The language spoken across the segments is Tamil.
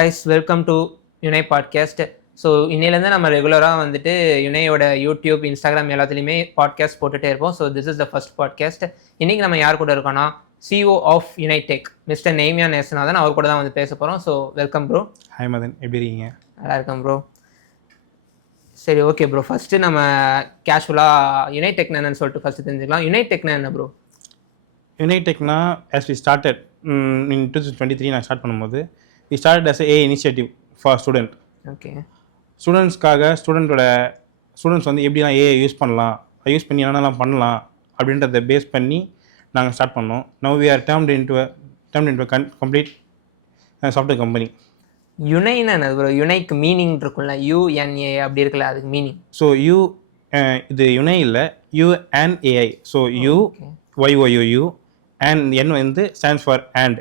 guys, welcome to Unai podcast. So இன்னிலேருந்து நம்ம ரெகுலராக வந்துட்டு யுனையோட யூடியூப், இன்ஸ்டாகிராம் எல்லாத்துலேயுமே பாட்காஸ்ட் போட்டுகிட்டே இருப்போம். So this is the first podcast. இன்றைக்கி நம்ம யார் கூட இருக்கோன்னா CEO of Unaitech mister Nehemiah Nesanathan, அவர் கூட தான் வந்து பேச போகிறோம். So welcome bro. Hi Madan, எப்படி இருக்கீங்க? நல்லா இருக்கேன் ப்ரோ. சரி, ஓகே ப்ரோ. ஃபஸ்ட்டு நம்ம கேஷுவலாக யுனைடெக்னா என்னன்னு சொல்லிட்டு ஃபஸ்ட்டு தெரிஞ்சுக்கலாம். யுனைடெக்னா என்ன ப்ரோ? யுனைடெக்னா ஆஸ் வி ஸ்டார்டட் இன் 2023 நான் ஸ்டார்ட் பண்ணும்போது we started as a initiative for student. Okay. ஸ்டூடெண்ட்ஸ்க்காக ஸ்டூடெண்ட்ஸ் வந்து எப்படிலாம் ஏஐ யூஸ் பண்ணலாம், யூஸ் பண்ணி என்னென்னலாம் பண்ணலாம் அப்படின்றத பேஸ் பண்ணி நாங்கள் ஸ்டார்ட் பண்ணோம். Now we are டேர்ம்டு into complete software company. யுனைன்னு என்ன ப்ரோ? யுனைக்கு மீனிங் இருக்கும்ல, யுஎன்ஏ அப்படி இருக்குல்ல, அதுக்கு மீனிங். ஸோ இது யுனை இல்லை, UNAI. ஸோ YOU அண்ட் என் வந்து ஸ்டாண்ட்ஸ் ஃபார் அண்ட்.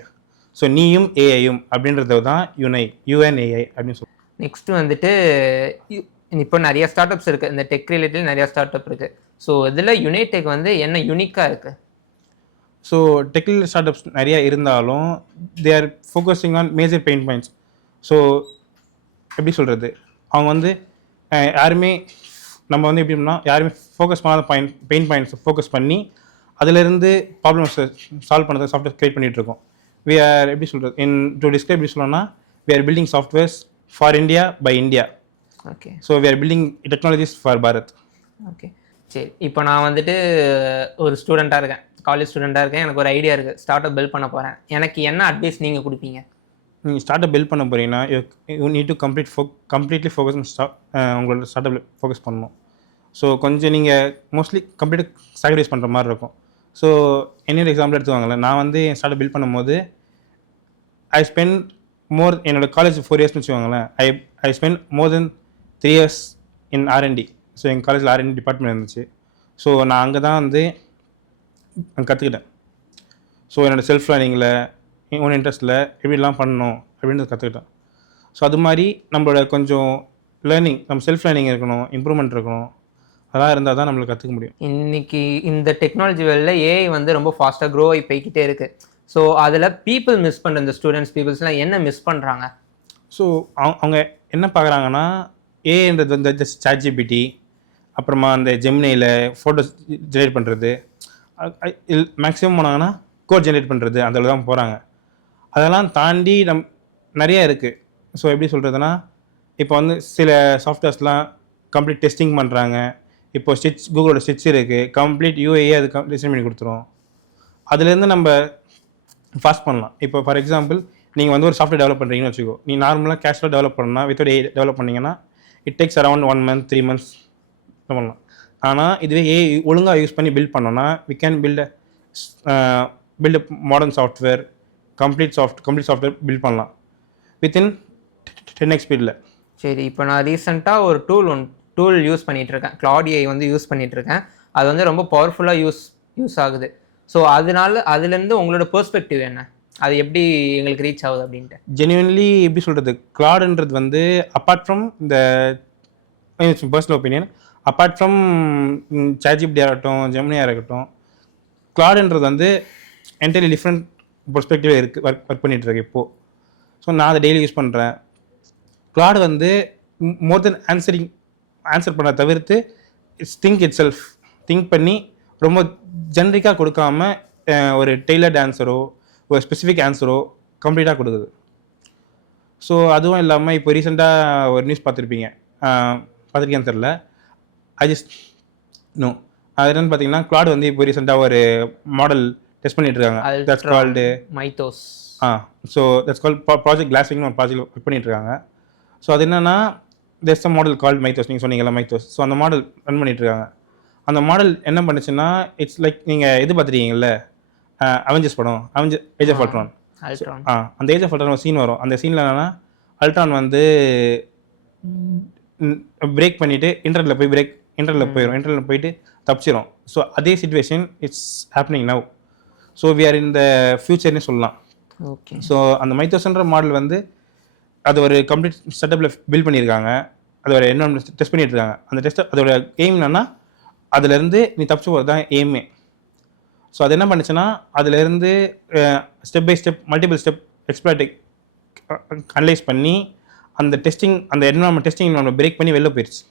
ஸோ நீயும் ஏஐயும் அப்படின்றது தான் UNAI அப்படின்னு சொல்லுவோம். நெக்ஸ்ட் வந்துட்டு இப்போ நிறைய ஸ்டார்ட் அப்ஸ் இருக்குது, இந்த டெக் ரிலேட்டட் நிறைய ஸ்டார்ட் அப் இருக்குது. ஸோ இதில் யுனைடெக் வந்து என்ன யூனிக்காக இருக்குது? ஸோ டெக்னிக்கல் ஸ்டார்ட் அப்ஸ் நிறையா இருந்தாலும் they are focusing on major pain points. So எப்படி சொல்கிறது, அவங்க வந்து யாருமே நம்ம வந்து எப்படின்னா யாருமே ஃபோக்கஸ் பண்ணாத பெயின் பாயிண்ட்ஸை ஃபோக்கஸ் பண்ணி அதிலிருந்து ப்ராப்ளம்ஸை சால்வ் பண்ணதை சாஃப்ட்வேர் க்ரியேட் பண்ணிகிட்ருக்கோம். வி ஆர் எப்படி சொல்கிறது, டு டிஸ்கிரைப் எப்படி சொல்லணும்னா we are building softwares for India by India. Okay. So we are building technologies for Bharat. Okay, சரி. இப்போ நான் வந்துட்டு ஒரு ஸ்டூடெண்ட்டாக இருக்கேன், காலேஜ் ஸ்டூடெண்ட்டாக இருக்கேன். எனக்கு ஒரு ஐடியா இருக்குது, ஸ்டார்ட் அப் பில்ட் பண்ண போகிறேன். எனக்கு என்ன அட்வைஸ் நீங்கள் கொடுப்பீங்க? நீங்கள் ஸ்டார்ட் அப் பில்ட் பண்ண போகிறீங்கன்னா you need to completely focus உங்களோட ஸ்டார்ட் அப் ஃபோக்கஸ் பண்ணணும். ஸோ கொஞ்சம் நீங்கள் மோஸ்ட்லி கம்ப்ளீட்டாக சாக்ரிஃபைஸ் பண்ணுற மாதிரி இருக்கும். ஸோ என்னோட எக்ஸாம்பிள் எடுத்துவாங்களேன். நான் வந்து என் ஸ்டார்ட் அப் பில்ட் பண்ணும்போது ஐ ஸ்பெண்ட் என்னோட காலேஜ் 4 இயர்ஸ்னு வச்சுக்கோங்களேன். I spend more then 3 years in R&D. So எங்கள் காலேஜில் R&D டிபார்ட்மெண்ட் இருந்துச்சு. ஸோ நான் அங்கே தான் வந்து கற்றுக்கிட்டேன். ஸோ என்னோடய செல்ஃப் லேர்னிங்கில், ஓன் இன்ட்ரெஸ்ட்டில் எப்படிலாம் பண்ணணும் அப்படின்றது கற்றுக்கிட்டேன். ஸோ அது மாதிரி நம்மளோட கொஞ்சம் லேர்னிங், நம்ம செல்ஃப் லேர்னிங் இருக்கணும், இம்ப்ரூவ்மெண்ட் இருக்கணும். அதெல்லாம் இருந்தால் தான் நம்மளுக்கு கற்றுக்க முடியும். இன்றைக்கி இந்த டெக்னாலஜி வேலையில் ஏஐ வந்து ரொம்ப ஃபாஸ்ட்டாக க்ரோ ஆகி போய்கிட்டே இருக்குது. ஸோ அதில் பீப்புள் மிஸ் பண்ணுற இந்த பீப்புள்ஸ்லாம் என்ன மிஸ் பண்ணுறாங்க? ஸோ அவங்க என்ன பார்க்குறாங்கன்னா, ஏன்றது வந்து ஜஸ்ட் ChatGPT, அப்புறமா அந்த ஜெமினியில் ஃபோட்டோஸ் ஜென்ரேட் பண்ணுறது, மேக்ஸிமம் போனாங்கன்னா கோட் ஜென்ரேட் பண்ணுறது, அதில் தான் போகிறாங்க. அதெல்லாம் தாண்டி நிறையா இருக்குது. ஸோ எப்படி சொல்கிறதுனா, இப்போ வந்து சில சாஃப்ட்வேர்ஸ்லாம் கம்ப்ளீட் டெஸ்டிங் பண்ணுறாங்க. இப்போ கூகுளோட ஸ்டிச் இருக்குது, கம்ப்ளீட் UAE அது டிசைன் பண்ணி கொடுத்துரும். அதுலேருந்து நம்ம ஃபாஸ்ட் பண்ணலாம். இப்போ ஃபார் எக்ஸாம்பிள் நீங்கள் வந்து ஒரு சாஃப்ட்வேர் டெவலப் பண்ணுறீங்கன்னு வச்சுக்கோ. நீ நார்மலாக கேஷுவலாக டெவலப் பண்ணால் வித்தவுட் AI டெவலப் பண்ணிங்கன்னா it takes around 1 month 3 months பண்ணலாம். ஆனால் இதுவே AI ஒழுங்காக யூஸ் பண்ணி பில்ட் பண்ணோன்னா we can build modern software, complete software build பண்ணலாம் வித்தின் 10x ஸ்பீடில். சரி, இப்போ நான் ரீசெண்டாக ஒரு டூல் யூஸ் பண்ணிகிட்ருக்கேன், Claude AI வந்து யூஸ் பண்ணிகிட்ருக்கேன். அது வந்து ரொம்ப பவர்ஃபுல்லாக யூஸ் ஆகுது. ஸோ அதுலேருந்து உங்களோட பெர்ஸ்பெக்டிவ் என்ன, அது எப்படி எங்களுக்கு ரீச் ஆகுது அப்படின்ட்டு? ஜென்யூன்லி எப்படி சொல்கிறது, Claudeன்றது வந்து அப்பார்ட் ஃப்ரம் இந்த personal opinion, apart from ChatGPT ஆகட்டும், ஜெமினியாக இருக்கட்டும், Claudeன்றது வந்து என்டையர்லி டிஃப்ரெண்ட் பெர்ஸ்பெக்டிவ் இருக்குது, ஒர்க் பண்ணிகிட்ருக்கு இப்போது. ஸோ நான் அதை டெய்லி யூஸ் பண்ணுறேன். Claude வந்து மோர் தென் ஆன்சர் பண்ண தவிர்த்து திங்க் பண்ணி ரொம்ப ஜென்ரிக்காக கொடுக்காம ஒரு டெய்லர்ட் ஆன்சரோ ஒரு ஸ்பெசிஃபிக் ஆன்சரோ கம்ப்ளீட்டாக கொடுக்குது. ஸோ அதுவும் இல்லாமல் இப்போ ரீசெண்டாக ஒரு நியூஸ் பார்த்துருக்கேன்னு தெரில, அது என்னென்னு பார்த்தீங்கன்னா Claude வந்து இப்போ ரீசெண்டாக ஒரு மாடல் டெஸ்ட் பண்ணிட்டு இருக்காங்க. That's called Mythos. So that's called project கிளாஸ்விங்னு ஒரு ப்ராஜெக்ட் ஒர்க் பண்ணிட்டு இருக்காங்க. ஸோ அது என்னென்னா there's a மாடல் கால்ட் மைத்தோஸ், நீங்கள் சொன்னீங்களா மைத்தோஸ். ஸோ அந்த மாடல் ரன் பண்ணிட்டுருக்காங்க. அந்த மாடல் என்ன பண்ணுச்சுன்னா, இட்ஸ் லைக் நீங்கள் இது பார்த்துருக்கீங்கல்ல அவெஞ்சர்ஸ் படம், ஏஜ் ஆஃப் அல்ட்ரான். அந்த ஏஜ் ஆஃப் அல்ட்ரான் ஒரு சீன் வரும். அந்த சீனில் என்னென்னா அல்ட்ரான் வந்து பிரேக் பண்ணிவிட்டு இன்டர்னலில் போயிட்டு தப்பிச்சிடும். ஸோ அதே situation it's happening now. So we are in the ஃபியூச்சர்னே சொல்லலாம். ஓகே. ஸோ அந்த மைத்தோஸ்ன்ற மாடல் வந்து அது ஒரு கம்ப்ளீட் செட்டப்பில் பில்ட் பண்ணியிருக்காங்க. அது ஒரு என்வரான்மெண்ட் டெஸ்ட் பண்ணிட்டு இருக்காங்க. அந்த அதோட எய்ம் என்னன்னா, அதுலேருந்து நீ தப்பிச்சு போகிறது தான் எய்மே. ஸோ அது என்ன பண்ணுச்சுன்னா, அதுலேருந்து step by step multiple step analyse பண்ணி அந்த டெஸ்டிங் நம்ம பிரேக் பண்ணி வெளில போயிடுச்சு.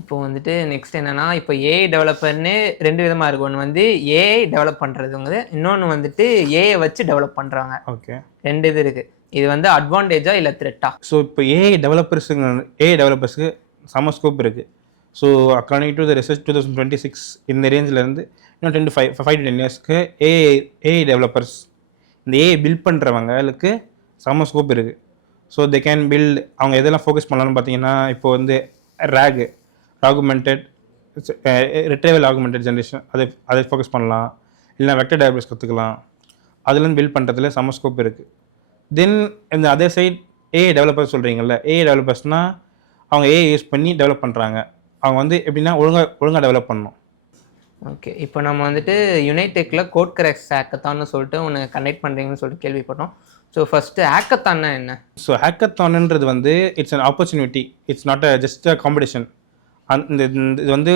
இப்போ வந்துட்டு நெக்ஸ்ட் என்னன்னா, இப்போ ஏஐ டெவலப்பர்னு 2 விதமா இருக்கு. ஒன்று வந்து ஏஐ டெவலப் பண்ணுறதுங்க, இன்னொன்று வந்துட்டு ஏஐ வச்சு டெவலப் பண்ணுறாங்க. ஓகே, 2 இது இருக்குது. இது வந்து அட்வான்டேஜா இல்லை த்ரெட்டா? ஸோ இப்போ ஏஐ டெவலப்பர்ஸுக்கு செம்ம ஸ்கோப் இருக்குது. So according to the research 2026 இந்த ரேஞ்சிலேருந்து இன்னும் 10 to 5 to 10 இயர்ஸ்க்கு ஏஐ டெவலப்பர்ஸ், இந்த ஏஐ பில்ட் பண்ணுறவங்களுக்கு செம்ம ஸ்கோப் இருக்குது. So they can build. அவங்க எதெல்லாம் ஃபோக்கஸ் பண்ணலாம்னு பார்த்தீங்கன்னா, இப்போ வந்து ஆகுமெண்டட் ரிட்ரைவல் ஆகுமெண்டட் ஜென்ரேஷன் அதை ஃபோக்கஸ் பண்ணலாம். இல்லைனா வெக்டர் டேட்டாபேஸ் கற்றுக்கலாம். அதுலேருந்து பில்ட் பண்ணுறதுல செம்ம ஸ்கோப் இருக்குது. தென் இந்த அதர் சைட் ஏஐ டெவலப்பர்ஸ் சொல்கிறீங்கல்ல, ஏஐ டெவலப்பர்ஸ்னால் அவங்க ஏஐ யூஸ் பண்ணி டெவலப் பண்ணுறாங்க. அவங்க வந்து எப்படின்னா ஒழுங்காக டெவலப் பண்ணணும். ஓகே, இப்போ நம்ம வந்துட்டு யுனைடெக்கில் கோட் கரெக்ஸ் ஹேக்கத்தான்னு சொல்லிட்டு ஒன்று கண்டக்ட் பண்ணுறீங்கன்னு சொல்லிட்டு கேள்விப்பட்டோம். ஸோ ஃபஸ்ட்டு ஹேக்கத்தான்னா என்ன? ஸோ ஹேக்கத்தான்ன்றது வந்து it's an opportunity, it's not just a competition. இது வந்து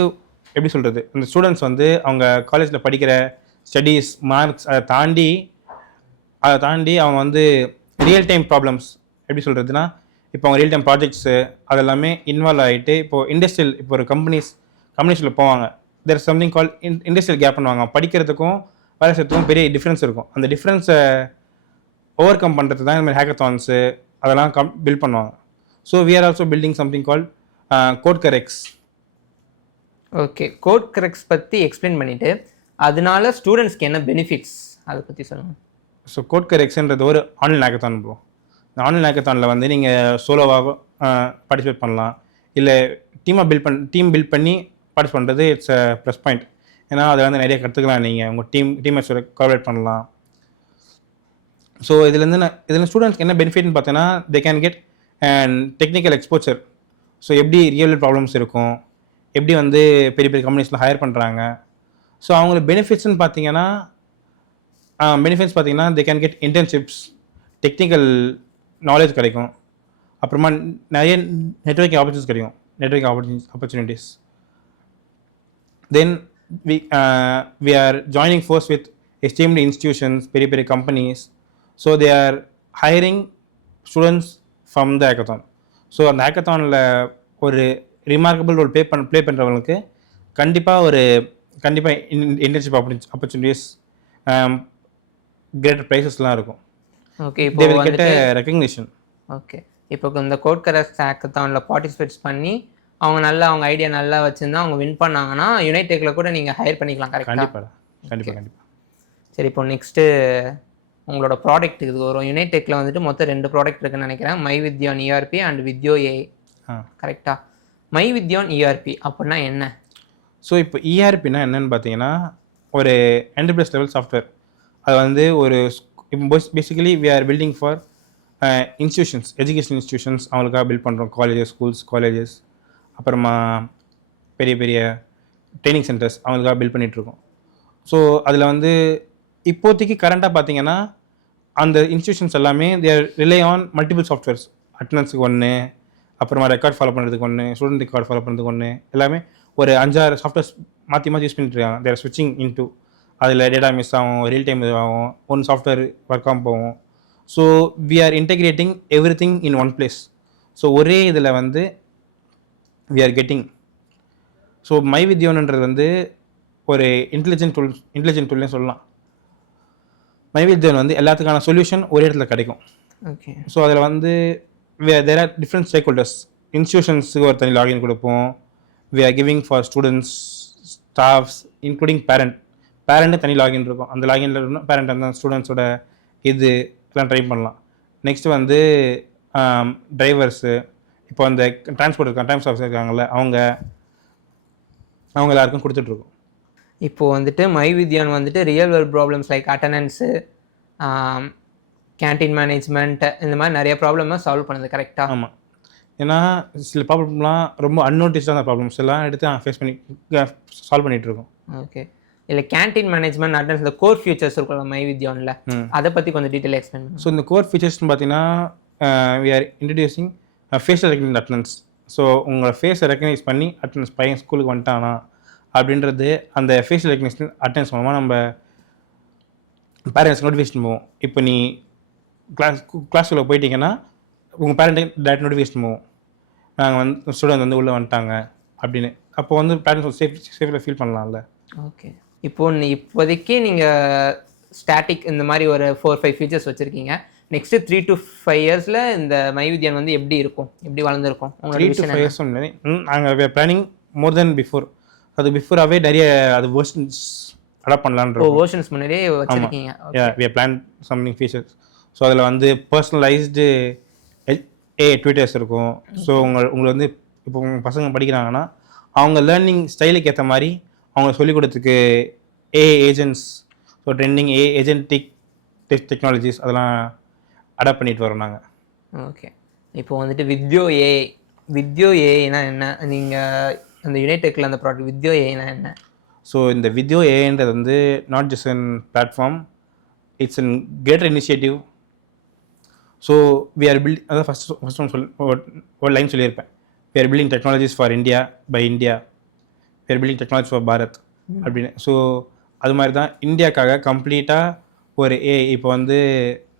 எப்படி சொல்கிறது, இந்த ஸ்டூடெண்ட்ஸ் வந்து அவங்க காலேஜில் படிக்கிற ஸ்டடீஸ் மார்க்ஸ் அதை தாண்டி அவங்க வந்து ரியல் டைம் ப்ராப்ளம்ஸ், எப்படி சொல்கிறதுனா, இப்போ அவங்க ரியல் டைம் ப்ராஜெக்ட்ஸு அதெல்லாமே இன்வால்வ் ஆகிட்டு, இப்போ ஒரு கம்பெனிஸில் போவாங்க. There is something call industrial gap பண்ணுவாங்க. படிக்கிறதுக்கும் வேலை செய்யறதுக்கும் பெரிய டிஃப்ரென்ஸ் இருக்கும். அந்த டிஃப்ரென்ஸை ஓவர் கம் பண்ணுறது தான் இந்த மாதிரி ஹேக்கத்தான்ஸு அதெல்லாம் பில்ட் பண்ணுவாங்க. So we are also building something call code Correx. Okay, code Correx பற்றி எக்ஸ்பிளைன் பண்ணிவிட்டு அதனால ஸ்டூடெண்ட்ஸ்க்கு என்ன பெனிஃபிட்ஸ் அதை பற்றி சொல்லுங்கள். ஸோ கோட் கரெக்ஸ்ன்றது ஒரு ஆன்லைன் ஹேக்கத்தான் ப்ரோ. இந்த ஆன்லைன் ஹேக்கத்தானில் வந்து நீங்கள் சோலோவாக பார்ட்டிசிபேட் பண்ணலாம், இல்லை டீம் பில்ட் பண்ணி பார்ட்டிசிபேட் பண்ணுறது இட்ஸ் அ ப்ளஸ் பாயிண்ட். ஏன்னா அதில் வந்து நிறைய கற்றுக்கலாம். நீங்கள் உங்கள் டீம்மேட்ஸோட கோஆப்ரேட் பண்ணலாம். ஸோ இதில் ஸ்டூடெண்ட்ஸ்க்கு என்ன பெனிஃபிட்னு பார்த்தீங்கன்னா, they can get and technical exposure. So எப்படி ரியல் ப்ராப்ளம்ஸ் இருக்கும், எப்படி வந்து பெரிய பெரிய கம்பெனிஸில் ஹையர் பண்ணுறாங்க. ஸோ அவங்களுக்கு பெனிஃபிட்ஸ்ன்னு பார்த்தீங்கன்னா they can get internships, technical knowledge கிடைக்கும். அப்புறமா நிறைய networking opportunities. Then we are joining force with esteemed institutions, பெரிய பெரிய companies. So they are hiring students from the hackathon. So அந்த ஹேக்கத்தானில் ஒரு ரிமார்க்கபிள் ரோல் ப்ளே பண்ணுறவங்களுக்கு கண்டிப்பாக இன்டர்ன்ஷிப் ஆப்பர்ச்சுனிட்டிஸ், கிரேட்டர் ப்ரைஸஸ்லாம் இருக்கும். ஓகே, இப்போ வந்துட்டு ரெக்கக்னிஷன். ஓகே, இப்போ இந்த கோட் கரெக்ஸ் ஹேக்கத்தானில் பார்ட்டிசிபேட்ஸ் பண்ணி அவங்க ஐடியா நல்லா வச்சுருந்தா அவங்க வின் பண்ணாங்கன்னா யுனைடெக்கில் கூட நீங்கள் ஹையர் பண்ணிக்கலாம். கண்டிப்பாக. சரி, இப்போ நெக்ஸ்ட்டு உங்களோட ப்ராடக்ட் இது வரும். யுனைடெக்கில் வந்துட்டு மொத்தம் 2 ப்ராடக்ட் இருக்குன்னு நினைக்கிறேன், my Vidyan ERP and Vidyo AI. கரெக்டாக? மை வித்யான் இஆர்பி அப்படின்னா என்ன? ஸோ இப்போ இஆர்பின்னா என்னன்னு பார்த்தீங்கன்னா, ஒரு என்டர்பிரைஸ் லெவல் சாஃப்ட்வேர். அது வந்து இப்போ basically we are building for institutions, education institutions. அவங்களுக்காக பில்ட் பண்ணுறோம். காலேஜஸ் அப்புறமா பெரிய பெரிய ட்ரைனிங் சென்டர்ஸ் அவங்களுக்காக பில்ட் பண்ணிகிட்ருக்கோம். ஸோ அதில் வந்து இப்போதைக்கு கரண்ட்டாக பார்த்தீங்கன்னா அந்த இன்ஸ்டியூஷன்ஸ் எல்லாமே their rely on multiple softwares. அட்டனன்ஸுக்கு ஒன்று, அப்புறமா ரெக்கார்ட் ஃபாலோ பண்ணுறதுக்கு ஒன்று, ஸ்டூடெண்ட் ரெக்கார்ட் ஃபாலோ பண்ணுறதுக்கு ஒன்று, எல்லாமே ஒரு 5-6 சாஃப்ட்வேர்ஸ் மாற்றி யூஸ் பண்ணிட்டு இருக்காங்க. தேர் ஸ்விட்சிங் இன்டூ. அதில் டேட்டா மிஸ் ஆகும், ரியல் டைம் இதுவாகும், ஒன் சாஃப்ட்வேர் ஒர்க்காக போகும். So we are integrating every thing in one place. So ஒரே இதில் வந்து we are getting. So my வித்யோன்ன்றது வந்து ஒரு இன்டெலிஜென்ட் டூல்னே சொல்லலாம். மை வித்யோன் வந்து எல்லாத்துக்கான சொல்யூஷன் ஒரே இடத்துல கிடைக்கும். ஓகே, ஸோ அதில் வந்து there are different stakeholders. இன்ஸ்டியூஷன்ஸுக்கு ஒரு தனி லாகின் கொடுப்போம். We are giving for students, staffs, including parent தனி லாகின் இருக்கும். அந்த லாகின்ல இருந்தால் பேரண்ட் அந்த ஸ்டூடெண்ட்ஸோட எல்லாம் ட்ரை பண்ணலாம். நெக்ஸ்ட்டு வந்து டிரைவர்ஸு, இப்போ அந்த டிரான்ஸ்போர்ட் ஆஃபீஸர் இருக்காங்கல்ல, அவங்க எல்லாருக்கும் கொடுத்துட்ருக்கோம். இப்போது வந்துட்டு மை வித்யான் வந்துட்டு real world problems like attendance, canteen management, இந்த மாதிரி நிறைய ப்ராப்ளமாக சால்வ் பண்ணுது. கரெக்டாக? ஆமாம். ஏன்னா சில ப்ராப்ளம்லாம் ரொம்ப அன்னோட்டிஸ்டான ப்ராப்ளம்ஸ் எல்லாம் எடுத்து ஃபேஸ் பண்ணி சால்வ் பண்ணிகிட்ருக்கோம். ஓகே, இல்லை கேன்டீன் மேனேஜ்மெண்ட், அட்டண்டன்ஸ், இந்த கோர் ஃபியூச்சர்ஸ் இருக்குல்ல மை வித்யானில், அதை பற்றி கொஞ்சம் டீட்டெயிலாக எக்ஸ்பிளைன் பண்ணுங்க. ஸோ இந்த கோர் ஃபீச்சர்ஸ்னு பார்த்தீங்கன்னா we are introducing facial recognition attendance. So உங்களை ஃபேஸை ரெக்கக்னைஸ் பண்ணி அட்டண்டன்ஸ் பையன் ஸ்கூலுக்கு வந்துட்டானா அப்படின்றது அந்த ஃபேஷியல் ரெக்கக்னிஷன் அட்டண்டன்ஸ் மூலமாக நம்ம பேரண்ட்ஸ் நோட்டிஃபிகேஷன் போவோம். இப்போ நீ கிளாஸ்க்குள்ளே போயிட்டீங்கன்னா உங்கள் பேரண்ட்டுக்கு டேரக்ட் நோட்டிஃபிகேஷன் போகும், நாங்கள் வந்து ஸ்டூடெண்ட் வந்து உள்ளே வந்துட்டாங்க அப்படின்னு. அப்போ வந்து பேரண்ட்ஸ் சேஃபில் ஃபீல் பண்ணலாம்ல. ஓகே. இப்போதைக்கு நீங்கள் ஸ்டாட்டிக் இந்த மாதிரி ஒரு 4-5 ஃபீச்சர்ஸ் வச்சுருக்கீங்க. நெக்ஸ்ட்டு 3 to 5 இயர்ஸில் இந்த மைவித்யான் வந்து எப்படி இருக்கும், எப்படி வளர்ந்துருக்கும்? 3 to 5 இயர்ஸ் நாங்கள் பிளானிங் மோர் தென் பிஃபோர். அது பிஃபோராகவே நிறைய அது வெர்ஷன்ஸ் அடாப்ட் பண்ணலான்ற வெர்ஷன்ஸ் முன்னாடியே வச்சுருக்கீங்க. We plan something features. So அதில் வந்து பர்சனலைஸ்டு ட்விட்டர்ஸ் இருக்கும். ஸோ உங்களுக்கு வந்து இப்போ உங்கள் பசங்க படிக்கிறாங்கன்னா அவங்க லேர்னிங் ஸ்டைலுக்கு ஏற்ற மாதிரி அவங்க சொல்லிக் கொடுத்துக்கு agents, so trending agentic technologies அதெல்லாம் அடாப்ட் பண்ணிட்டு வரோம் நாங்கள். ஓகே. இப்போ வந்துட்டு வித்யோ ஏஐனா என்ன? நீங்கள் அந்த யுனைடெக்கில் அந்த ப்ராடக்ட் வித்யோ ஏஐனா என்ன? ஸோ இந்த வித்யோ ஏஐன்றது வந்து not just an platform, it's an greater initiative. So we are build, அதான் ஃபஸ்ட் ஒரு லைன் சொல்லியிருப்பேன், we are building technologies for India by India, we are building technology for Bharat அப்படின்னு. ஸோ அது மாதிரி தான் இந்தியாவுக்காக கம்ப்ளீட்டாக ஒரு ஏஐ. இப்போ வந்து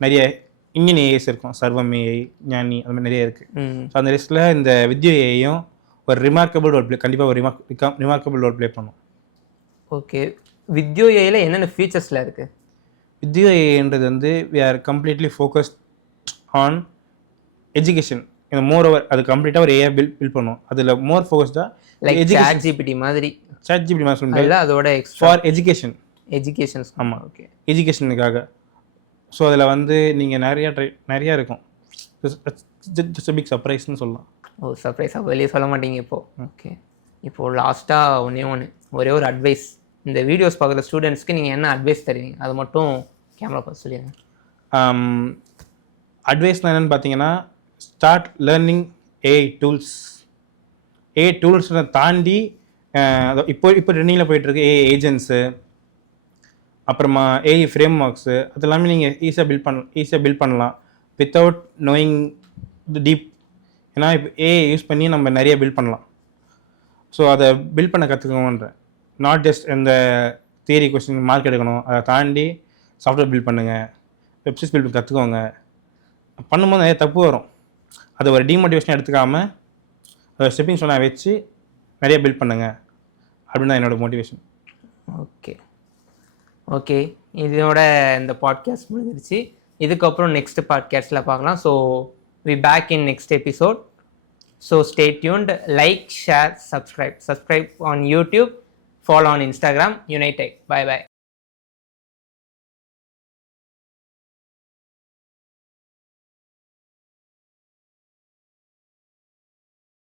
நிறைய இந்தியன் ஏஐஸ் இருக்கும், சர்வம் ஏஐ, ஞானி, அது மாதிரி நிறைய இருக்குது. ஸோ அந்த லிஸ்ட்டில் இந்த வித்யோ ஏஐயும் ஒரு ரிமார்க்கபிள் ரோல் ப்ளே, கண்டிப்பாக ஒரு ரிமார்க்கபிள் ரோல் ப்ளே பண்ணும். ஓகே. வித்யோ ஏஐயில் என்னென்ன ஃபீச்சர்ஸில் இருக்குது? வித்யோ ஏஐன்றது வந்து we are completely focused on education. இந்த மோர் ஓவர் அது கம்ப்ளீட்டாக ஒரு ஏஐ பில்ட் பண்ணும். அதில் மோர் ஃபோக்கஸ்டாக லைக் ChatGPT மாதிரி சொல்லுங்கள், அதோட ஃபார் எஜுகேஷன். ஆமாம். ஓகே. எஜுகேஷனுக்காக. ஸோ அதில் வந்து நீங்கள் நிறையா இருக்கும். ஜஸ்ட் பிக் சர்ப்ரைஸ்னு சொல்லலாம். ஓ, சர்ப்ரைஸாக வெளியே சொல்ல மாட்டீங்க இப்போது? ஓகே. இப்போது லாஸ்ட்டாக ஒரே ஒரு அட்வைஸ், இந்த வீடியோஸ் பார்க்குற ஸ்டூடெண்ட்ஸ்க்கு நீங்கள் என்ன அட்வைஸ் தருவீங்க? அது மட்டும் கேமரா பார்த்து சொல்லிடுங்க. அட்வைஸ்னால் என்னென்னு பார்த்தீங்கன்னா, start learning AI tools. AI டூல்ஸை தாண்டி இப்போ ட்ரெண்டிங்கில் போயிட்டுருக்கு ஏஐ ஏஜென்ட்ஸு, அப்புறமா ஏஐ ஃப்ரேம் ஒர்க்ஸு, அது எல்லாமே நீங்கள் ஈஸியாக பில்ட் பண்ணலாம் வித்தவுட் நோயிங் டீப். ஏன்னா இப்போ ஏஐ யூஸ் பண்ணி நம்ம நிறைய பில்ட் பண்ணலாம். ஸோ அதை பில்ட் பண்ண கற்றுக்கோன்றேன். நாட் ஜஸ்ட் இந்த தியரி கொஸ்டின் மார்க் எடுக்கணும், அதை தாண்டி சாஃப்ட்வேர் பில்ட் பண்ணுங்கள், வெப்சைட்ஸ் பில்ட் பண்ணி கற்றுக்கோங்க. பண்ணும்போது நிறைய தப்பு வரும், அதை ஒரு டிமோட்டிவேஷன் எடுத்துக்காமல் அதை ஸ்டெப்பிங் ஸ்டோனாக வச்சு நிறைய பில்ட் பண்ணுங்கள் அப்படின்னு தான் என்னோடய மோட்டிவேஷன். ஓகே. இதோட இந்த பாட்காஸ்ட் முடிஞ்சிருச்சு. இதுக்கப்புறம் நெக்ஸ்ட் பாட்காஸ்ட்டில் பார்க்கலாம். So we back in next episode. So stay tuned. Like, share, subscribe on YouTube, follow on Instagram, Unitech. Bye bye.